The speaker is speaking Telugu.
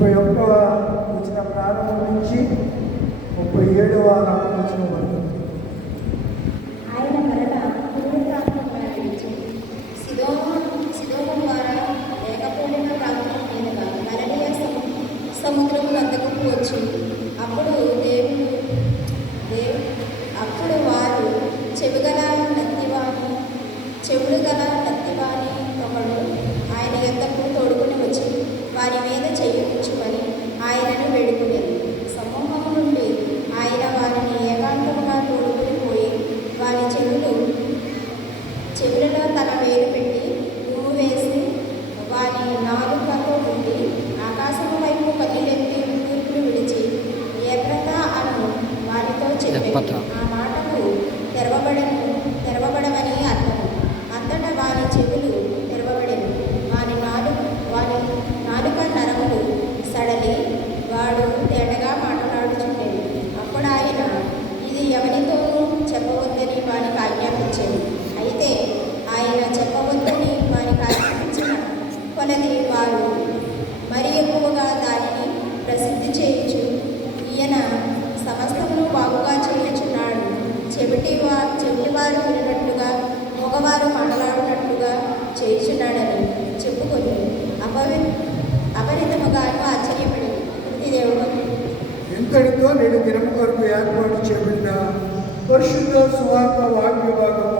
ముప్పై ఒక్కవ వచ్చిన ప్రారంభం నుంచి ముప్పై ఏడవ వచ్చిన వరకు. వారి చెవులు చెవులలో తన వేలు పెట్టి పువ్వు వేసి వారి నాలుకతో ఉండి ఆకాశము వైపు కన్నులెత్తి తూర్పును విడిచి ఏప్రత అను వారితో చెప్పి మగవారు మాట్లాడినట్టుగా చేయించున్నాడని చెప్పుకొని అపవి అపరితముగాను ఆశ్చర్యపడి కృతి దేవుడు ఎంతటితో నేడు దినము కొరకు ఏర్పాటు చేయబడిన పరిశుద్ధ సువార్త వాక్య భాగం